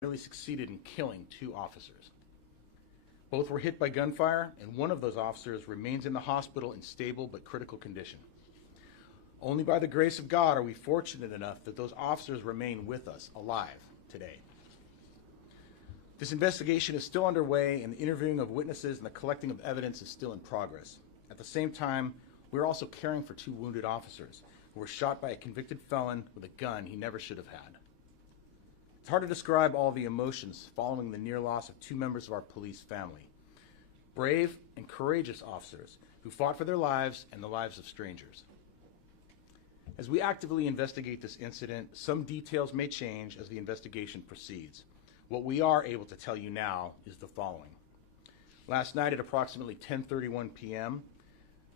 nearly succeeded in killing 2 officers. Both were hit by gunfire, and one of those officers remains in the hospital in stable but critical condition. Only by the grace of God are we fortunate enough that those officers remain with us, alive, today. This investigation is still underway, and the interviewing of witnesses and the collecting of evidence is still in progress. At the same time, we are also caring for 2 wounded officers who were shot by a convicted felon with a gun he never should have had. It's hard to describe all the emotions following the near loss of 2 members of our police family. Brave and courageous officers who fought for their lives and the lives of strangers. As we actively investigate this incident, some details may change as the investigation proceeds. What we are able to tell you now is the following. Last night at approximately 10:31 p.m.,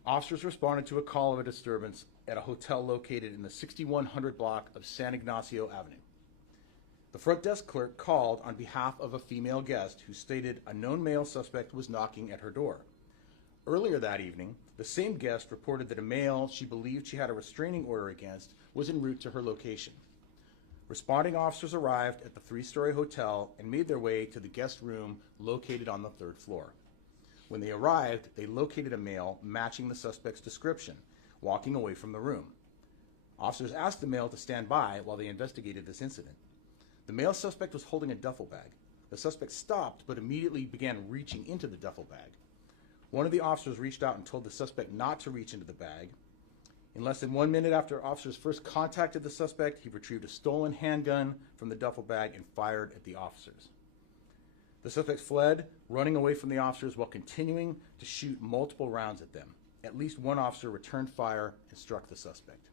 officers responded to a call of a disturbance at a hotel located in the 6100 block of San Ignacio Avenue. The front desk clerk called on behalf of a female guest who stated a known male suspect was knocking at her door. Earlier that evening, the same guest reported that a male she believed she had a restraining order against was en route to her location. Responding officers arrived at the 3-story hotel and made their way to the guest room located on the 3rd floor. When they arrived, they located a male matching the suspect's description, walking away from the room. Officers asked the male to stand by while they investigated this incident. The male suspect was holding a duffel bag. The suspect stopped but immediately began reaching into the duffel bag. One of the officers reached out and told the suspect not to reach into the bag. In less than 1 minute after officers first contacted the suspect, he retrieved a stolen handgun from the duffel bag and fired at the officers. The suspect fled, running away from the officers while continuing to shoot multiple rounds at them. At least one officer returned fire and struck the suspect.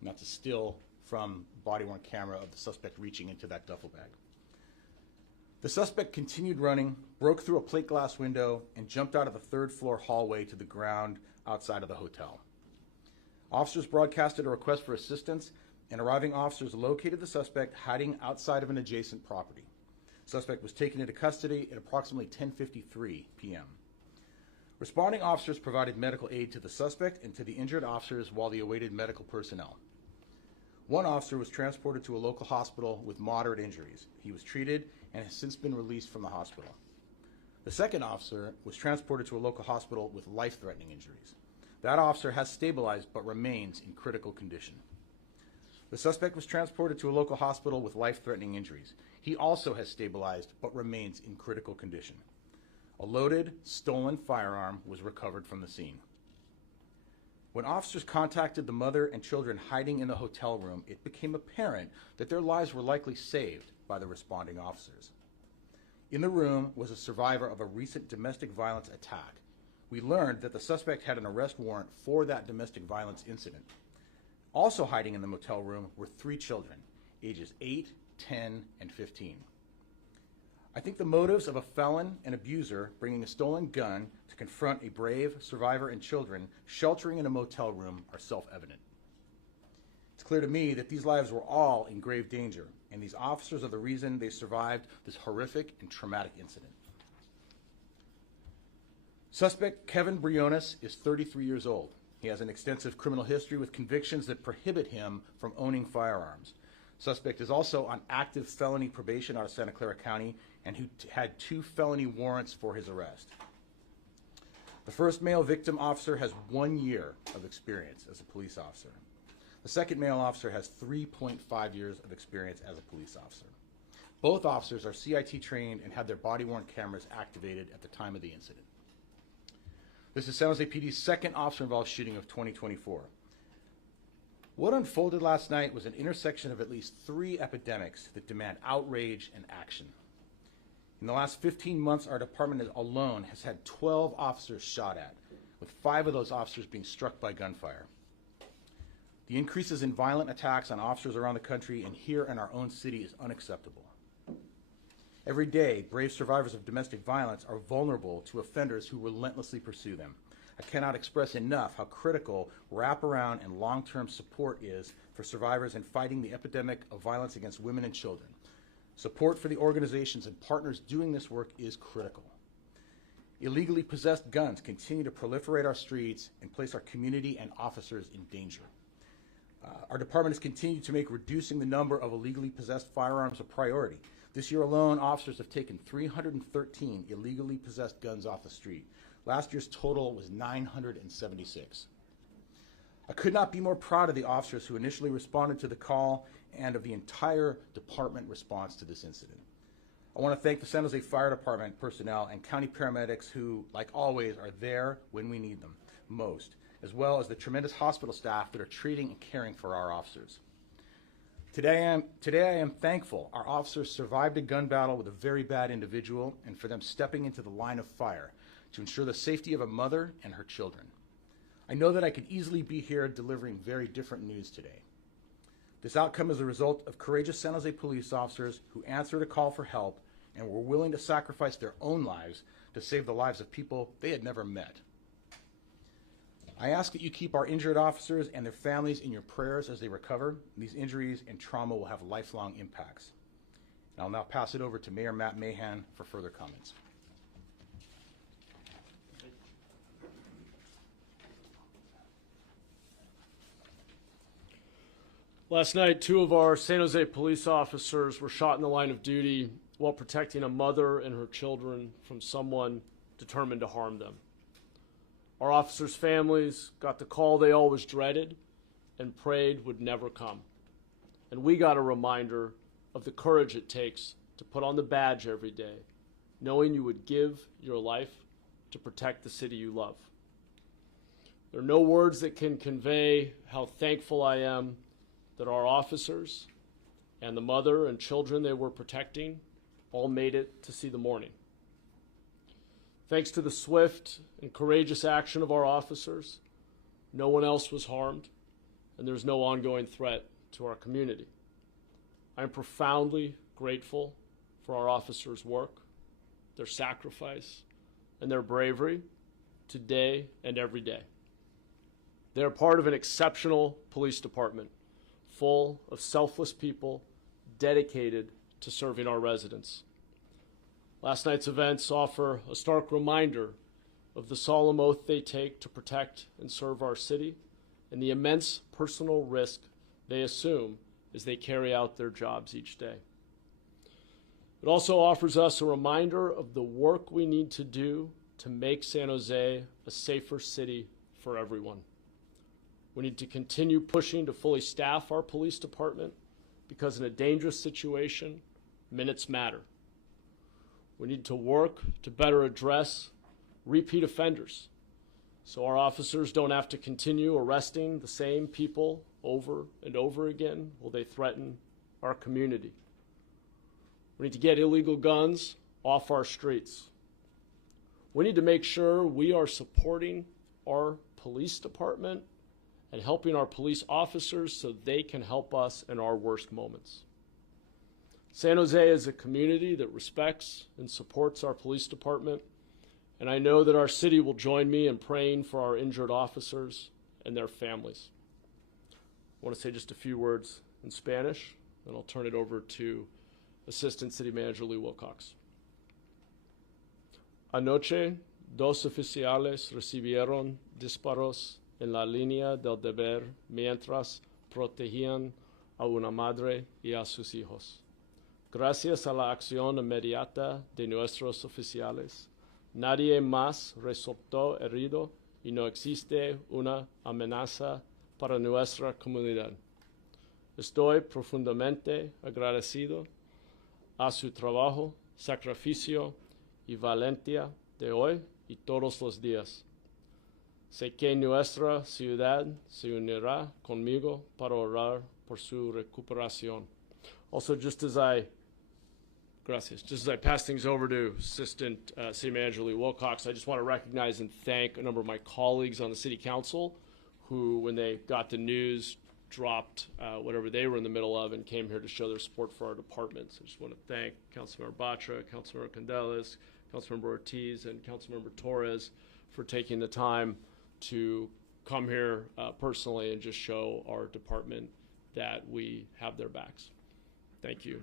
And that's a still from body-worn camera of the suspect reaching into that duffel bag. The suspect continued running, broke through a plate glass window, and jumped out of the 3rd floor hallway to the ground outside of the hotel. Officers broadcasted a request for assistance, and arriving officers located the suspect hiding outside of an adjacent property. The suspect was taken into custody at approximately 10:53 p.m. Responding officers provided medical aid to the suspect and to the injured officers while they awaited medical personnel. One officer was transported to a local hospital with moderate injuries. He was treated and has since been released from the hospital. The second officer was transported to a local hospital with life-threatening injuries. That officer has stabilized but remains in critical condition. The suspect was transported to a local hospital with life-threatening injuries. He also has stabilized but remains in critical condition. A loaded, stolen firearm was recovered from the scene. When officers contacted the mother and children hiding in the hotel room, it became apparent that their lives were likely saved by the responding officers. In the room was a survivor of a recent domestic violence attack. We learned that the suspect had an arrest warrant for that domestic violence incident. Also hiding in the motel room were 3 children, ages 8, 10, and 15. I think the motives of a felon and abuser bringing a stolen gun to confront a brave survivor and children sheltering in a motel room are self-evident. It's clear to me that these lives were all in grave danger, and these officers are the reason they survived this horrific and traumatic incident. Suspect Kevin Briones is 33 years old. He has an extensive criminal history with convictions that prohibit him from owning firearms. Suspect is also on active felony probation out of Santa Clara County and who had 2 felony warrants for his arrest. The first male victim officer has 1 year of experience as a police officer. The second male officer has 3.5 years of experience as a police officer. Both officers are CIT trained and had their body-worn cameras activated at the time of the incident. This is San Jose PD's second officer-involved shooting of 2024. What unfolded last night was an intersection of at least 3 epidemics that demand outrage and action. In the last 15 months, our department alone has had 12 officers shot at, with 5 of those officers being struck by gunfire. The increases in violent attacks on officers around the country and here in our own city is unacceptable. Every day, brave survivors of domestic violence are vulnerable to offenders who relentlessly pursue them. I cannot express enough how critical wraparound and long-term support is for survivors in fighting the epidemic of violence against women and children. Support for the organizations and partners doing this work is critical. Illegally possessed guns continue to proliferate our streets and place our community and officers in danger. Our department has continued to make reducing the number of illegally possessed firearms a priority. This year alone, officers have taken 313 illegally possessed guns off the street. Last year's total was 976. I could not be more proud of the officers who initially responded to the call and of the entire department response to this incident. I want to thank the San Jose Fire Department personnel and county paramedics who, like always, are there when we need them most, as well as the tremendous hospital staff that are treating and caring for our officers. Today I am thankful our officers survived a gun battle with a very bad individual and for them stepping into the line of fire to ensure the safety of a mother and her children. I know that I could easily be here delivering very different news today. This outcome is a result of courageous San Jose police officers who answered a call for help and were willing to sacrifice their own lives to save the lives of people they had never met. I ask that you keep our injured officers and their families in your prayers as they recover. These injuries and trauma will have lifelong impacts. And I'll now pass it over to Mayor Matt Mahan for further comments. Last night, 2 of our San Jose police officers were shot in the line of duty while protecting a mother and her children from someone determined to harm them. Our officers' families got the call they always dreaded and prayed would never come. And we got a reminder of the courage it takes to put on the badge every day, knowing you would give your life to protect the city you love. There are no words that can convey how thankful I am that our officers and the mother and children they were protecting all made it to see the morning. Thanks to the swift and courageous action of our officers, no one else was harmed, and there's no ongoing threat to our community. I am profoundly grateful for our officers' work, their sacrifice, and their bravery today and every day. They are part of an exceptional police department full of selfless people dedicated to serving our residents. Last night's events offer a stark reminder of the solemn oath they take to protect and serve our city and the immense personal risk they assume as they carry out their jobs each day. It also offers us a reminder of the work we need to do to make San Jose a safer city for everyone. We need to continue pushing to fully staff our police department because in a dangerous situation, minutes matter. We need to work to better address repeat offenders so our officers don't have to continue arresting the same people over and over again while they threaten our community. We need to get illegal guns off our streets. We need to make sure we are supporting our police department and helping our police officers so they can help us in our worst moments. San Jose is a community that respects and supports our police department, and I know that our city will join me in praying for our injured officers and their families. I want to say just a few words in Spanish, and I'll turn it over to Assistant City Manager Lee Wilcox. Anoche, 2 oficiales recibieron disparos en la línea del deber mientras protegían a una madre y a sus hijos. Gracias a la acción inmediata de nuestros oficiales, nadie más resultó herido y no existe una amenaza para nuestra comunidad. Estoy profundamente agradecido a su trabajo, sacrificio y valentía de hoy y todos los días. Sé que nuestra ciudad se unirá conmigo para orar por su recuperación. Also, just as I pass things over to Assistant City Manager Lee Wilcox, I just want to recognize and thank a number of my colleagues on the City Council who, when they got the news, dropped whatever they were in the middle of and came here to show their support for our departments. I just want to thank Councilmember Batra, Councilmember Candelas, Councilmember Ortiz, and Councilmember Torres for taking the time to come here personally and just show our department that we have their backs. Thank you.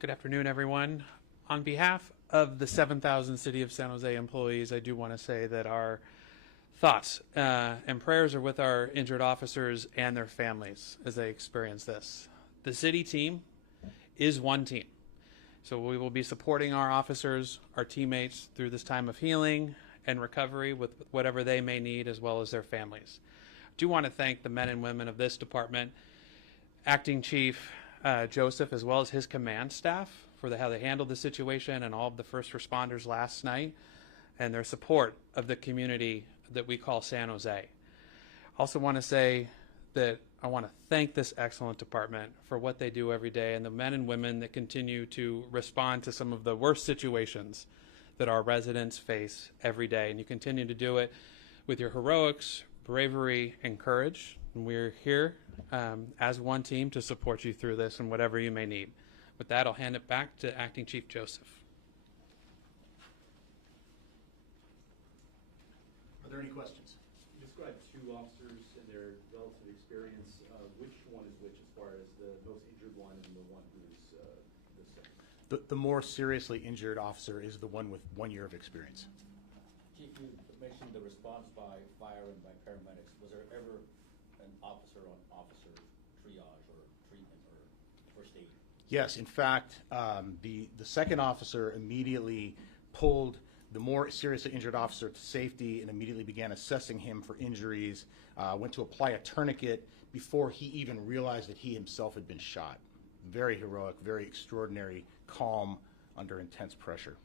Good afternoon, everyone. On behalf of the 7,000 City of San Jose employees, I do want to say that our thoughts and prayers are with our injured officers and their families as they experience this. The city team is one team. So we will be supporting our officers, our teammates through this time of healing and recovery with whatever they may need, as well as their families. I do want to thank the men and women of this department, Acting Chief Joseph, as well as his command staff for how they handled the situation, and all of the first responders last night and their support of the community that we call San Jose. Also want to say that I want to thank this excellent department for what they do every day, and the men and women that continue to respond to some of the worst situations that our residents face every day. And you continue to do it with your heroics, bravery, and courage. And we're here as one team to support you through this and whatever you may need. With that, I'll hand it back to Acting Chief Joseph. Are there any questions? You described two officers and their relative experience. Which one is which as far as the most injured one and the one who is the second? The more seriously injured officer is the one with 1 year of experience. Chief, you mentioned the response by fire and by paramedics. Was there ever an officer-on-officer triage or treatment or first aid? Yes, in fact, the second officer immediately pulled the more seriously injured officer to safety and immediately began assessing him for injuries, went to apply a tourniquet before he even realized that he himself had been shot. Very heroic, very extraordinary, calm under intense pressure.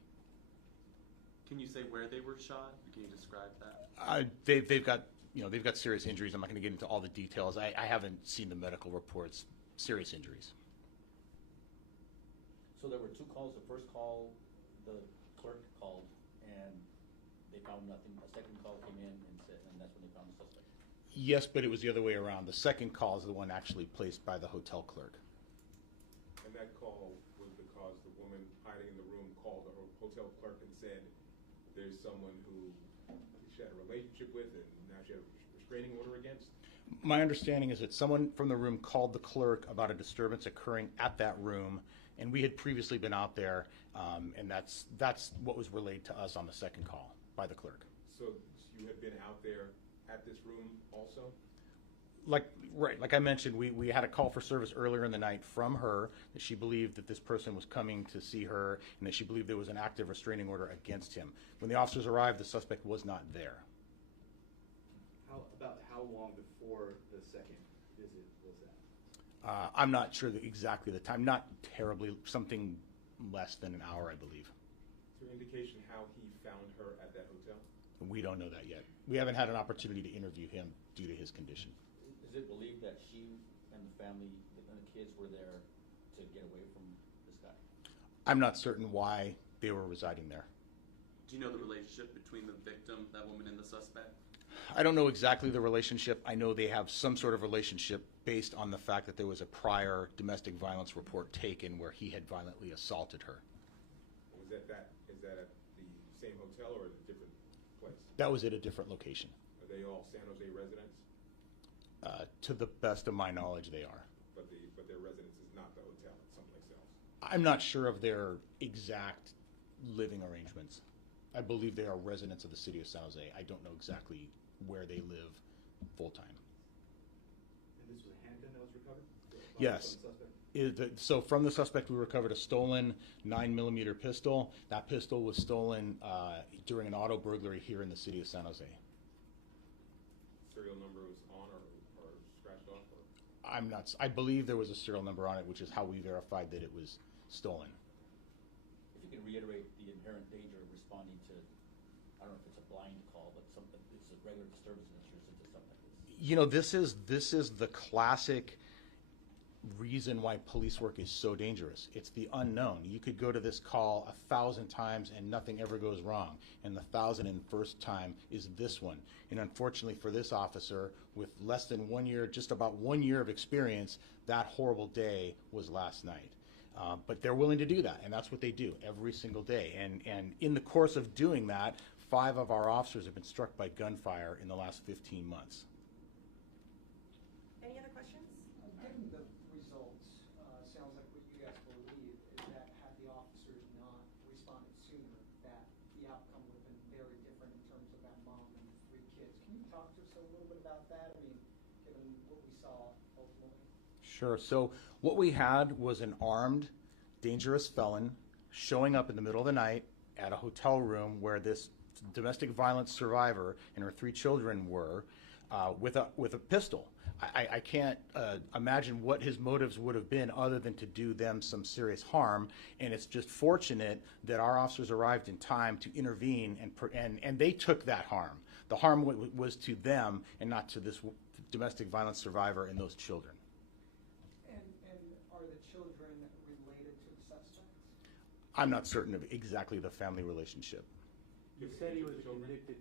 Can you say where they were shot? Can you describe that? They've got serious injuries. I'm not going to get into all the details. I haven't seen the medical reports. Serious injuries. So there were two calls. The first call, the clerk called, and they found nothing. A second call came in and that's when they found the suspect. Yes, but it was the other way around. The second call is the one actually placed by the hotel clerk. And that call was because the woman hiding in the room called the hotel clerk and said there's someone who she had a relationship with and now she had a restraining order against? My understanding is that someone from the room called the clerk about a disturbance occurring at that room, and we had previously been out there, and that's what was relayed to us on the second call by the clerk. So you had been out there at this room also? Like I mentioned, we had a call for service earlier in the night from her that she believed that this person was coming to see her and that she believed there was an active restraining order against him. When the officers arrived, the suspect was not there. About how long before the second visit was that? I'm not sure exactly the time. Not terribly, something less than an hour, I believe. Is there indication how he found her at that hotel? We don't know that yet. We haven't had an opportunity to interview him due to his condition. Is it believed that she and the family and the kids were there to get away from this guy? I'm not certain why they were residing there. Do you know the relationship between the victim, that woman, and the suspect? I don't know exactly the relationship. I know they have some sort of relationship based on the fact that there was a prior domestic violence report taken where he had violently assaulted her. Is that at the same hotel or at a different place? That was at a different location. Are they all San Jose residents? To the best of my knowledge, they are. But their residence is not the hotel, it's someplace else. I'm not sure of their exact living arrangements. I believe they are residents of the city of San Jose. I don't know exactly where they live full-time. And this was a handgun that was recovered? Yes. From the suspect? So from the suspect, we recovered a stolen 9mm pistol. That pistol was stolen during an auto burglary here in the city of San Jose. Serial number was on or scratched off? Or? I believe there was a serial number on it, which is how we verified that it was stolen. If you can reiterate the inherent danger of responding to, I don't know if it's a blind call, but something, it's a regular disturbance in this into something like this. You know, this is the classic reason why police work is so dangerous. It's the unknown. You could go to this call 1,000 times and nothing ever goes wrong, and the 1,001st time is this one. And unfortunately for this officer, with less than 1 year, just about 1 year of experience, that horrible day was last night. But they're willing to do that, and that's what they do every single day. And in the course of doing that, 5 of our officers have been struck by gunfire in the last 15 months. Any other questions? Given the results, sounds like what you guys believe is that had the officers not responded sooner, Sure. So what we had was an armed, dangerous felon showing up in the middle of the night at a hotel room where this domestic violence survivor and her 3 children were, with a pistol. I can't imagine what his motives would have been other than to do them some serious harm. And it's just fortunate that our officers arrived in time to intervene, and they took that harm. The harm was to them and not to this domestic violence survivor and those children. And are the children related to the suspect? I'm not certain of exactly the family relationship. You said he was convicted.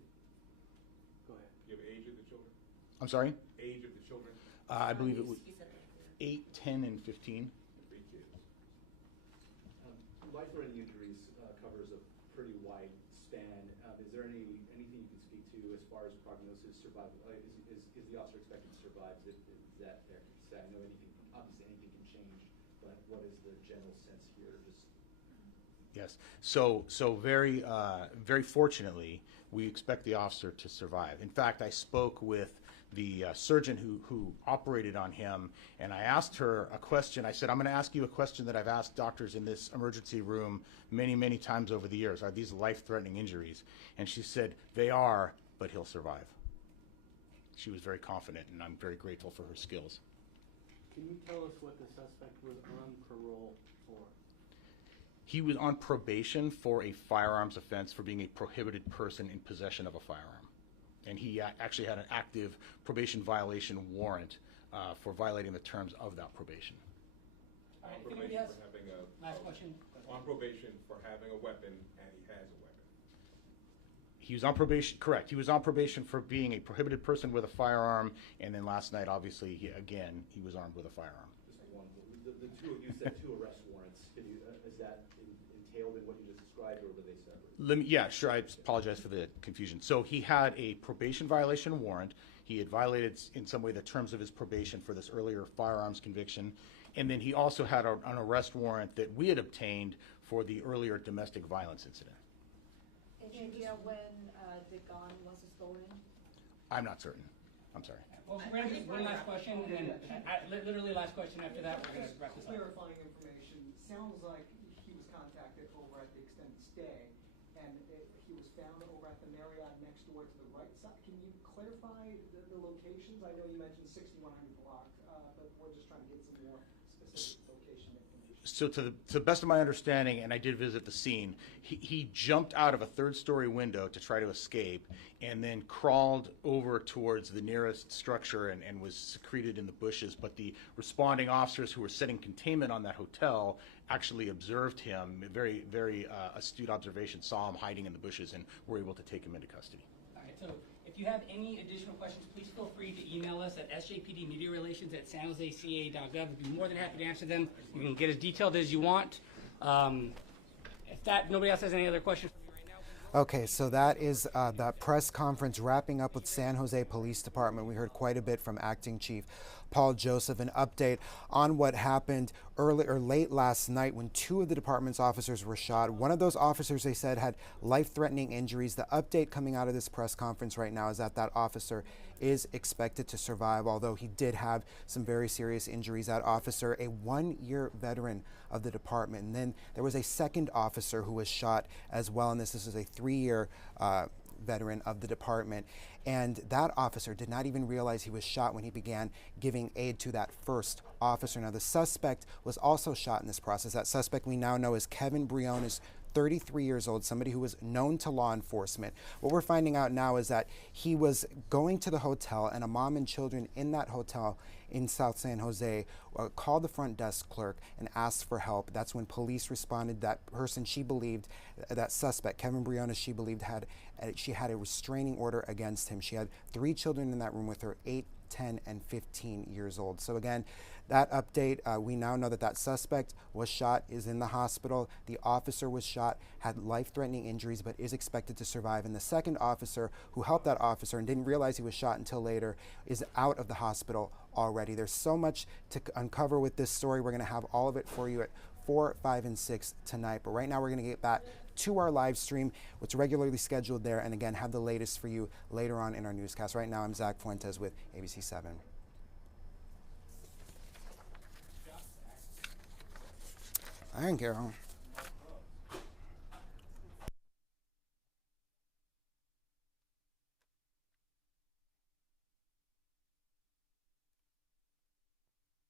Go ahead. Do you have age of the children? I'm sorry? Age of the children? I believe it was 8, 10, and 15. 3 kids. Life-threatening injuries covers a pretty wide span. Is there anything you can speak to as far as prognosis, survival? Is the officer expected to survive? Is that fair to say? I know obviously anything can change, but what is the general sense here? Yes. So very, very fortunately, we expect the officer to survive. In fact, I spoke with the surgeon who operated on him, and I asked her a question. I said, I'm going to ask you a question that I've asked doctors in this emergency room many, many times over the years. Are these life-threatening injuries? And she said, they are, but he'll survive. She was very confident, and I'm very grateful for her skills. Can you tell us what the suspect was on parole for? He was on probation for a firearms offense for being a prohibited person in possession of a firearm. And he actually had an active probation violation warrant for violating the terms of that probation. All right, On if anybody probation else, for having last question. on probation for having a weapon, and he has a weapon. He was on probation, correct. He was on probation for being a prohibited person with a firearm, and then last night, obviously, he was armed with a firearm. Just one. The two, you said 2 arrest warrants. Is that entailed in what you just described, or were they separate? Yeah, sure. I apologize for the confusion. So he had a probation violation warrant. He had violated in some way the terms of his probation for this earlier firearms conviction. And then he also had an arrest warrant that we had obtained for the earlier domestic violence incident. Any idea when the gun was stolen? I'm not certain. I'm sorry. Well, we're gonna do one last question, and then literally last question after that, we're gonna wrap this up. Clarifying information, sounds like he was contacted over at the extended stay, and he was found over at the Marriott next door to the right side. Can you clarify the locations? I know you mentioned 6100 block, but we're just trying to get some more specific location information. So to the best of my understanding, and I did visit the scene, he jumped out of a 3rd-story window to try to escape, and then crawled over towards the nearest structure and was secreted in the bushes. But the responding officers who were setting containment on that hotel actually observed him, very, very astute observation, saw him hiding in the bushes, and were able to take him into custody. All right, so if you have any additional questions, please feel free to email us at sjpdmediarelations@sanjoseca.gov. We'd be more than happy to answer them. You can get as detailed as you want. If nobody else has any other questions for me right now. Okay, so that is that press conference wrapping up with San Jose Police Department. We heard quite a bit from Acting Chief Paul Joseph, an update on what happened late last night when 2 of the department's officers were shot. One of those officers, they said, had life-threatening injuries. The update coming out of this press conference right now is that that officer is expected to survive, although he did have some very serious injuries. That officer, a 1-year veteran of the department. And then there was a second officer who was shot as well, and this is a 3-year veteran of the department. And that officer did not even realize he was shot when he began giving aid to that first officer. Now, the suspect was also shot in this process. That suspect we now know is Kevin Briones, 33 years old, somebody who was known to law enforcement. What we're finding out now is that he was going to the hotel, and a mom and children in that hotel in South San Jose called the front desk clerk and asked for help. That's when police responded. That person, she believed, that suspect, Kevin Briones, she believed she had a restraining order against him. She had 3 children in that room with her, 8, 10, and 15 years old. So again, that update, we now know that that suspect was shot, is in the hospital. The officer was shot, had life-threatening injuries, but is expected to survive. And the second officer who helped that officer and didn't realize he was shot until later is out of the hospital already. There's so much to uncover with this story. We're gonna have all of it for you at 4, 5, and 6 tonight. But right now we're gonna get back to our live stream, which regularly scheduled there, and again, have the latest for you later on in our newscast. Right now, I'm Zach Fuentes with ABC 7. Thank you.